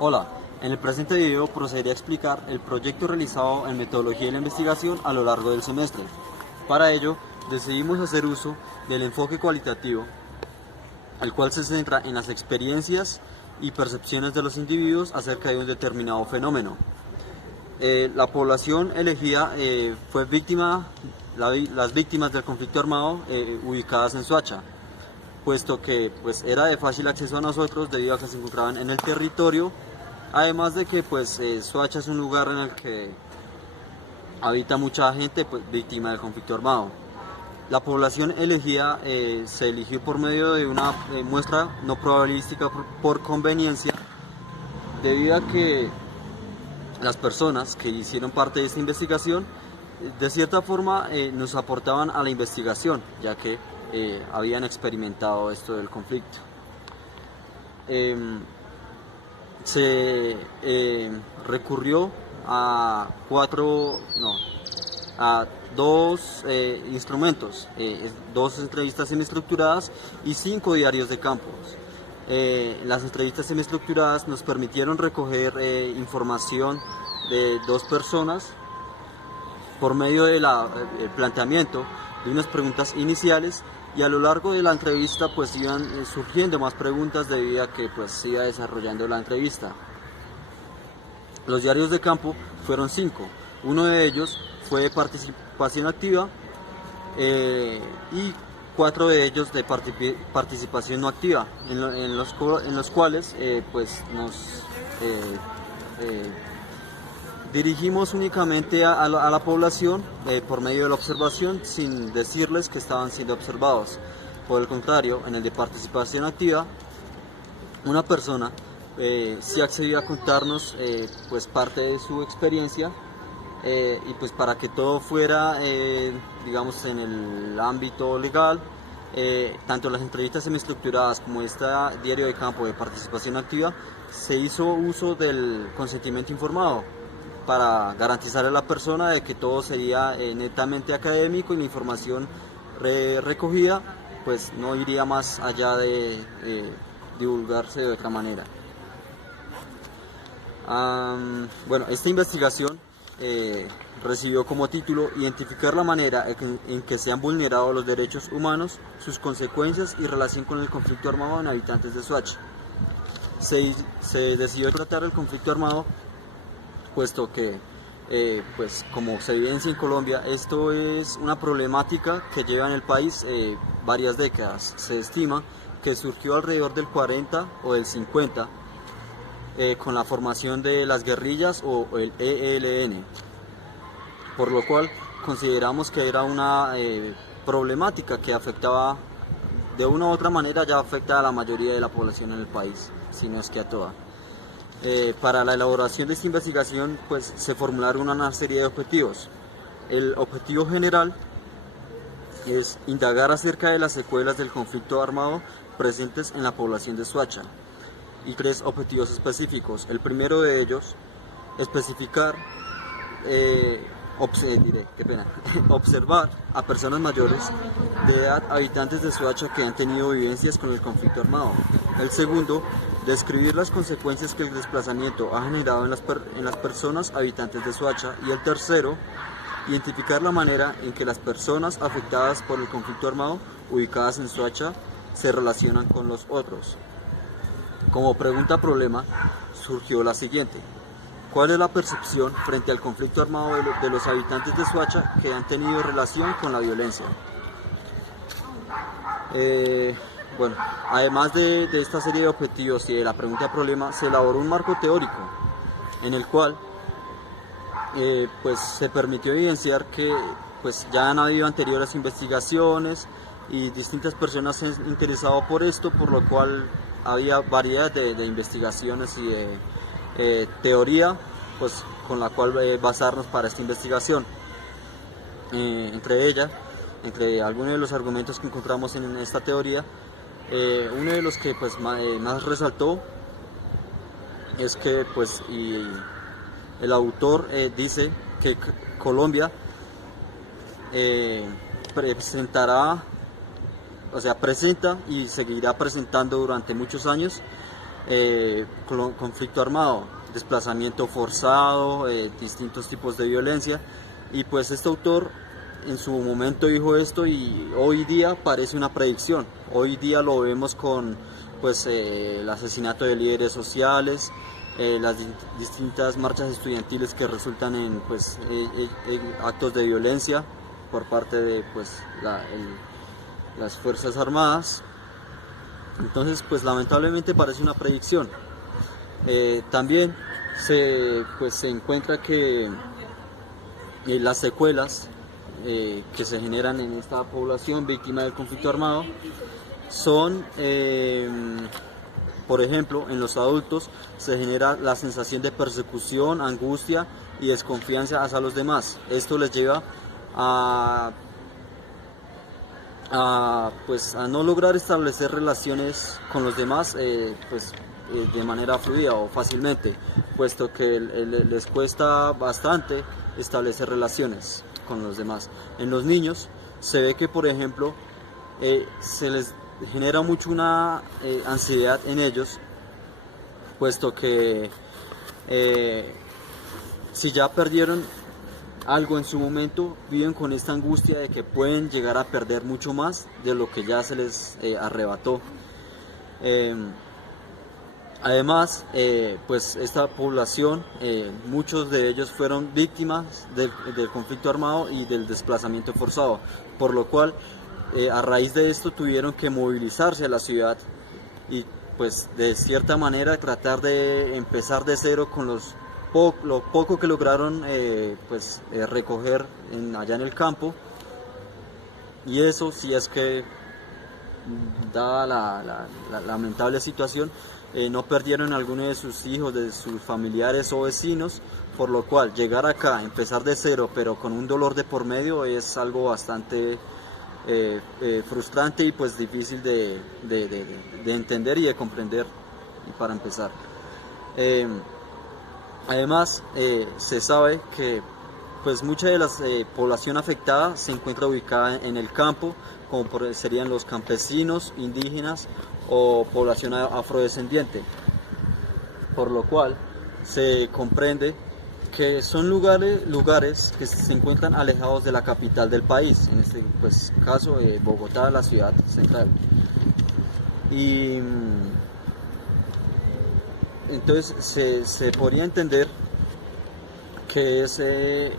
Hola, en el presente video procederé a explicar el proyecto realizado en metodología de la investigación a lo largo del semestre. Para ello, decidimos hacer uso del enfoque cualitativo, el cual se centra en las experiencias y percepciones de los individuos acerca de un determinado fenómeno. La población elegida fue las víctimas del conflicto armado ubicadas en Soacha, puesto que era de fácil acceso a nosotros debido a que se encontraban en el territorio, además de que Soacha es un lugar en el que habita mucha gente víctima del conflicto armado. La población elegida se eligió por medio de una muestra no probabilística por conveniencia, debido a que las personas que hicieron parte de esta investigación de cierta forma nos aportaban a la investigación, ya que habían experimentado esto del conflicto. Se recurrió a dos instrumentos, dos entrevistas semiestructuradas y 5 diarios de campo. Las entrevistas semiestructuradas nos permitieron recoger información de 2 personas por medio del planteamiento de unas preguntas iniciales, y a lo largo de la entrevista iban surgiendo más preguntas debido a que se iba desarrollando la entrevista. Los diarios de campo fueron 5, uno de ellos fue de participación activa y 4 de ellos de participación no activa, en los cuales nos dirigimos únicamente a la población por medio de la observación, sin decirles que estaban siendo observados. Por el contrario, en el de participación activa, una persona sí accedió a contarnos parte de su experiencia, y para que todo fuera digamos en el ámbito legal, tanto las entrevistas semiestructuradas como este diario de campo de participación activa, se hizo uso del consentimiento informado para garantizar a la persona de que todo sería netamente académico y la información recogida no iría más allá de divulgarse de otra manera. Esta investigación recibió como título "Identificar la manera en que se han vulnerado los derechos humanos, sus consecuencias y relación con el conflicto armado en habitantes de Soacha". Se decidió tratar el conflicto armado puesto que como se evidencia en Colombia, esto es una problemática que lleva en el país varias décadas. Se estima que surgió alrededor del 40 o del 50 con la formación de las guerrillas o el ELN, por lo cual consideramos que era una problemática que afectaba de una u otra manera, ya afecta a la mayoría de la población en el país, si no es que a toda. Para la elaboración de esta investigación se formularon una serie de objetivos. El objetivo general es indagar acerca de las secuelas del conflicto armado presentes en la población de Soacha, y 3 objetivos específicos. El primero de ellos, especificar, observar a personas mayores de edad habitantes de Soacha que han tenido vivencias con el conflicto armado. El segundo, describir las consecuencias que el desplazamiento ha generado en las personas habitantes de Soacha. Y el tercero, identificar la manera en que las personas afectadas por el conflicto armado ubicadas en Soacha se relacionan con los otros. Como pregunta problema surgió la siguiente: ¿cuál es la percepción frente al conflicto armado de los habitantes de Soacha que han tenido relación con la violencia? Además de esta serie de objetivos y de la pregunta problema, se elaboró un marco teórico en el cual se permitió evidenciar que ya han habido anteriores investigaciones y distintas personas se han interesado por esto, por lo cual había variedad de investigaciones y de teoría con la cual basarnos para esta investigación. Entre algunos de los argumentos que encontramos en esta teoría, uno de los que más resaltó es que el autor dice que Colombia presenta y seguirá presentando durante muchos años conflicto armado, desplazamiento forzado, distintos tipos de violencia. Y pues este autor en su momento dijo esto y hoy día parece una predicción. Hoy día lo vemos con pues, el asesinato de líderes sociales, las distintas marchas estudiantiles que resultan en pues, actos de violencia por parte de pues, las Fuerzas Armadas. Entonces, pues lamentablemente parece una predicción. También se encuentra que las secuelas que se generan en esta población víctima del conflicto armado son, por ejemplo, en los adultos se genera la sensación de persecución, angustia y desconfianza hacia los demás. Esto les lleva a no lograr establecer relaciones con los demás de manera fluida o fácilmente, puesto que les cuesta bastante establecer relaciones con los demás. En los niños se ve que, por ejemplo, se les genera mucho una ansiedad en ellos, puesto que si ya perdieron algo en su momento, viven con esta angustia de que pueden llegar a perder mucho más de lo que ya se les arrebató. Además, pues esta población, muchos de ellos fueron víctimas del conflicto armado y del desplazamiento forzado, por lo cual a raíz de esto tuvieron que movilizarse a la ciudad y pues de cierta manera tratar de empezar de cero con lo poco que lograron recoger allá en el campo. Y eso sí es que, dada la lamentable situación, no perdieron a alguno de sus hijos, de sus familiares o vecinos, por lo cual llegar acá, empezar de cero, pero con un dolor de por medio, es algo bastante frustrante y pues difícil de entender y de comprender, para empezar. Además, se sabe que pues mucha de la población afectada se encuentra ubicada en el campo, como serían los campesinos, indígenas o población afrodescendiente, por lo cual se comprende que son lugares que se encuentran alejados de la capital del país, en este caso Bogotá, la ciudad central. Y entonces se podría entender que es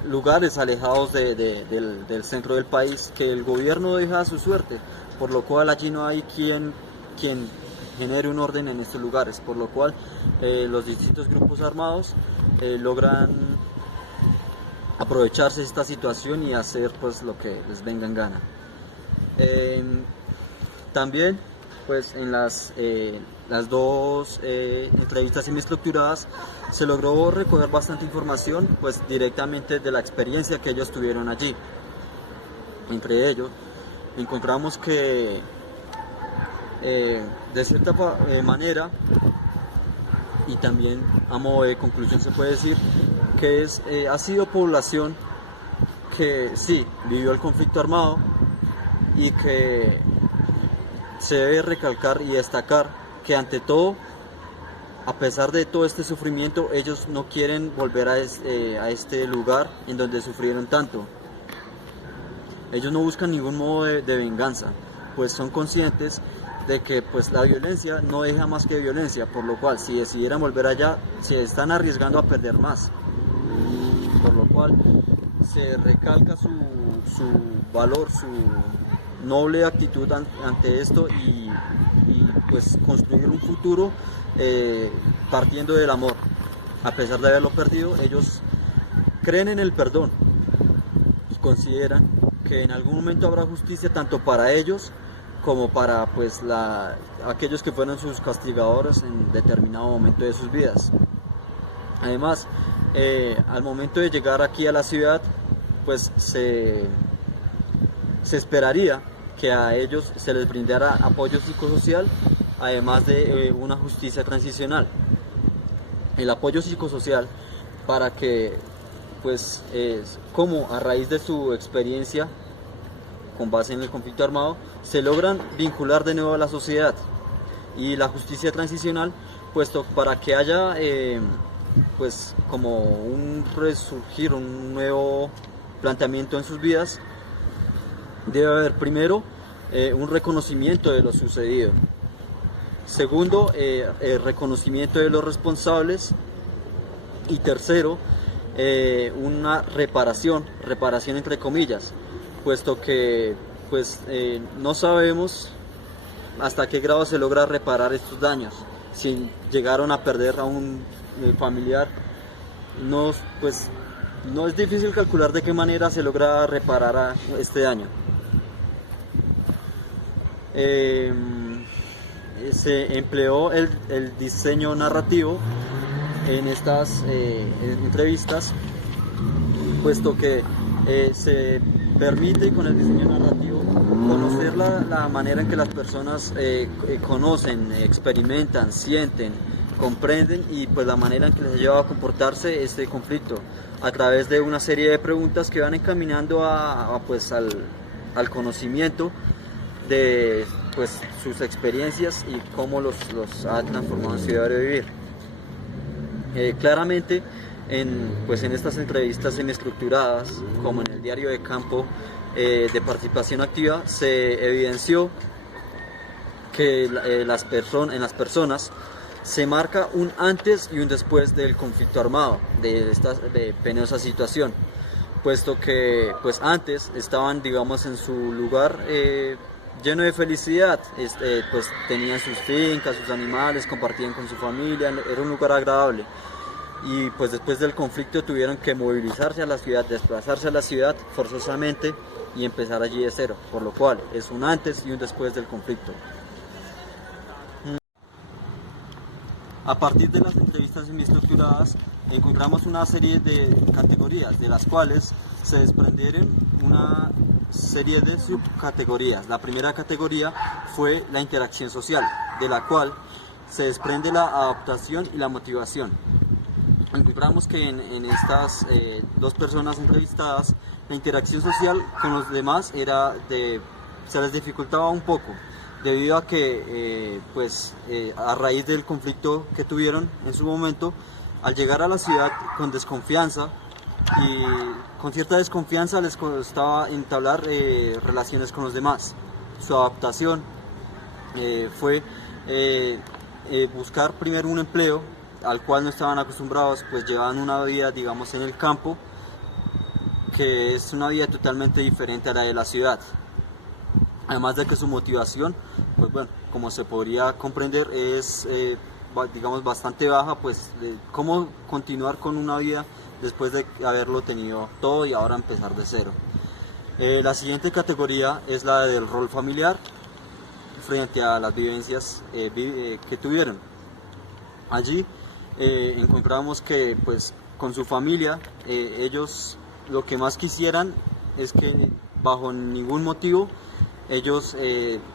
lugares alejados del centro del país, que el gobierno deja a su suerte, por lo cual allí no hay quien genere un orden en estos lugares, por lo cual los distintos grupos armados logran aprovecharse de esta situación y hacer pues lo que les venga en gana. También pues en las dos entrevistas semiestructuradas se logró recoger bastante información pues directamente de la experiencia que ellos tuvieron allí. Entre ellos encontramos que de cierta manera, y también a modo de conclusión se puede decir que ha sido población que sí vivió el conflicto armado y que se debe recalcar y destacar que ante todo, a pesar de todo este sufrimiento, ellos no quieren volver a este lugar en donde sufrieron tanto. Ellos no buscan ningún modo de venganza, pues son conscientes de que pues la violencia no deja más que violencia, por lo cual si decidieran volver allá se están arriesgando a perder más, por lo cual se recalca su valor, su noble actitud ante esto y pues construir un futuro partiendo del amor. A pesar de haberlo perdido, ellos creen en el perdón y consideran que en algún momento habrá justicia tanto para ellos como para pues aquellos que fueron sus castigadores en determinado momento de sus vidas. Además, al momento de llegar aquí a la ciudad, pues se esperaría que a ellos se les brindara apoyo psicosocial, además de una justicia transicional. El apoyo psicosocial para que, pues, como a raíz de su experiencia con base en el conflicto armado, se logran vincular de nuevo a la sociedad, y la justicia transicional puesto para que haya pues como un resurgir, un nuevo planteamiento en sus vidas, debe haber primero un reconocimiento de lo sucedido, segundo el reconocimiento de los responsables, y tercero una reparación entre comillas, puesto que pues no sabemos hasta qué grado se logra reparar estos daños. Si llegaron a perder a un familiar, pues no es difícil calcular de qué manera se logra reparar este daño. Se empleó el diseño narrativo en estas entrevistas, puesto que se permite con el diseño narrativo conocer la manera en que las personas conocen, experimentan, sienten, comprenden, y pues la manera en que les lleva a comportarse este conflicto a través de una serie de preguntas que van encaminando pues al conocimiento de pues sus experiencias y cómo los ha transformado en su diario de vivir. Claramente en estas entrevistas semiestructuradas, como en el diario de campo de participación activa, se evidenció que en las personas se marca un antes y un después del conflicto armado, de esta penosa situación, puesto que pues antes estaban, digamos, en su lugar lleno de felicidad, pues tenían sus fincas, sus animales, compartían con su familia, era un lugar agradable. Y pues después del conflicto tuvieron que movilizarse a la ciudad, desplazarse a la ciudad forzosamente y empezar allí de cero, por lo cual es un antes y un después del conflicto. A partir de las entrevistas semiestructuradas encontramos una serie de categorías, de las cuales se desprendieron una serie de subcategorías. La primera categoría fue la interacción social, de la cual se desprende la adaptación y la motivación. Encontramos que en estas dos personas entrevistadas, la interacción social con los demás se les dificultaba un poco, debido a que a raíz del conflicto que tuvieron en su momento, al llegar a la ciudad con desconfianza y con cierta desconfianza les costaba entablar relaciones con los demás. Su adaptación fue buscar primero un empleo al cual no estaban acostumbrados, pues llevaban una vida, digamos, en el campo, que es una vida totalmente diferente a la de la ciudad. Además de que su motivación, pues bueno, como se podría comprender, es digamos bastante baja, pues de cómo continuar con una vida después de haberlo tenido todo y ahora empezar de cero. La siguiente categoría es la del rol familiar frente a las vivencias que tuvieron. Allí encontramos que pues con su familia ellos lo que más quisieran es que bajo ningún motivo ellos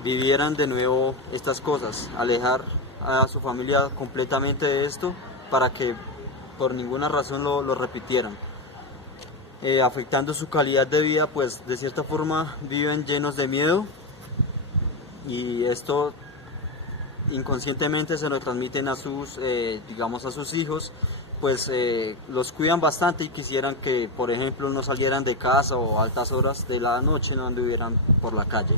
vivieran de nuevo estas cosas, alejar a su familia completamente de esto para que por ninguna razón lo repitieran, afectando su calidad de vida, pues de cierta forma viven llenos de miedo, y esto inconscientemente se lo transmiten a sus digamos a sus hijos, pues los cuidan bastante y quisieran que, por ejemplo, no salieran de casa o a altas horas de la noche no anduvieran por la calle.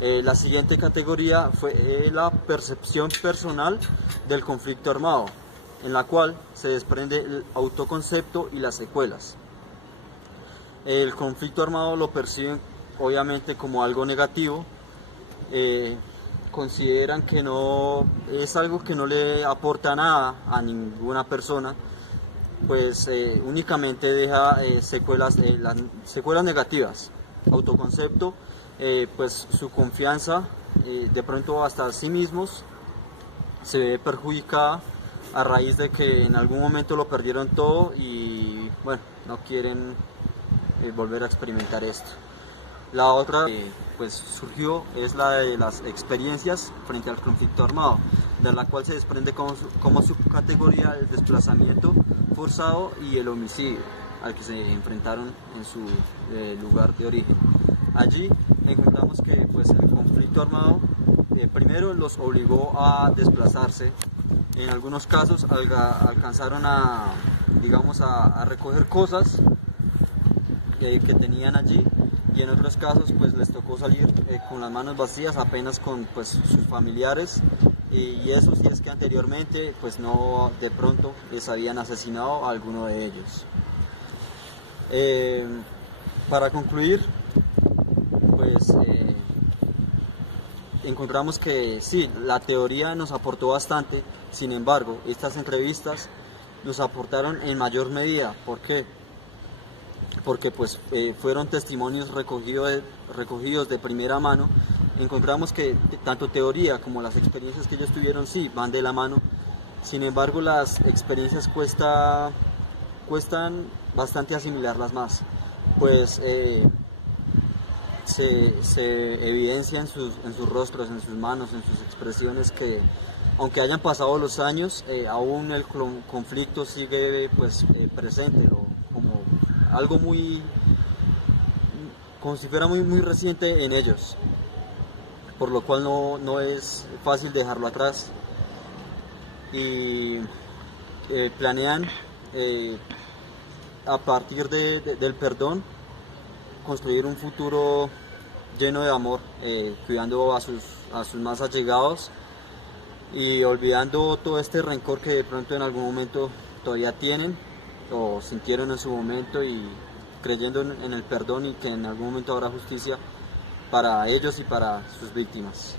La siguiente categoría fue la percepción personal del conflicto armado, en la cual se desprende el autoconcepto y las secuelas. El conflicto armado lo perciben obviamente como algo negativo, consideran que no es algo que no le aporta nada a ninguna persona, pues únicamente deja secuelas negativas. Autoconcepto, pues su confianza de pronto hasta sí mismos se ve perjudicada a raíz de que en algún momento lo perdieron todo y bueno, no quieren volver a experimentar esto. La otra pues surgió es la de las experiencias frente al conflicto armado, de la cual se desprende como subcategoría el desplazamiento forzado y el homicidio al que se enfrentaron en su lugar de origen. Allí encontramos que pues el conflicto armado primero los obligó a desplazarse En algunos casos alcanzaron a, digamos, a recoger cosas que tenían allí, y en otros casos pues les tocó salir con las manos vacías, apenas con pues sus familiares, y eso si es que anteriormente pues no, de pronto les habían asesinado a alguno de ellos. Para concluir, pues encontramos que sí, la teoría nos aportó bastante. Sin embargo, estas entrevistas nos aportaron en mayor medida. ¿Por qué? Porque pues fueron testimonios recogidos de primera mano. Encontramos que tanto teoría como las experiencias que ellos tuvieron sí van de la mano. Sin embargo, las experiencias cuestan bastante asimilarlas más, pues se evidencia en sus rostros, en sus manos, en sus expresiones, que aunque hayan pasado los años, aún el conflicto sigue pues presente, como algo muy, como si fuera muy reciente en ellos, por lo cual no es fácil dejarlo atrás, y planean a partir del perdón construir un futuro lleno de amor, cuidando a sus más allegados y olvidando todo este rencor que de pronto en algún momento todavía tienen o sintieron en su momento, y creyendo en el perdón y que en algún momento habrá justicia para ellos y para sus víctimas.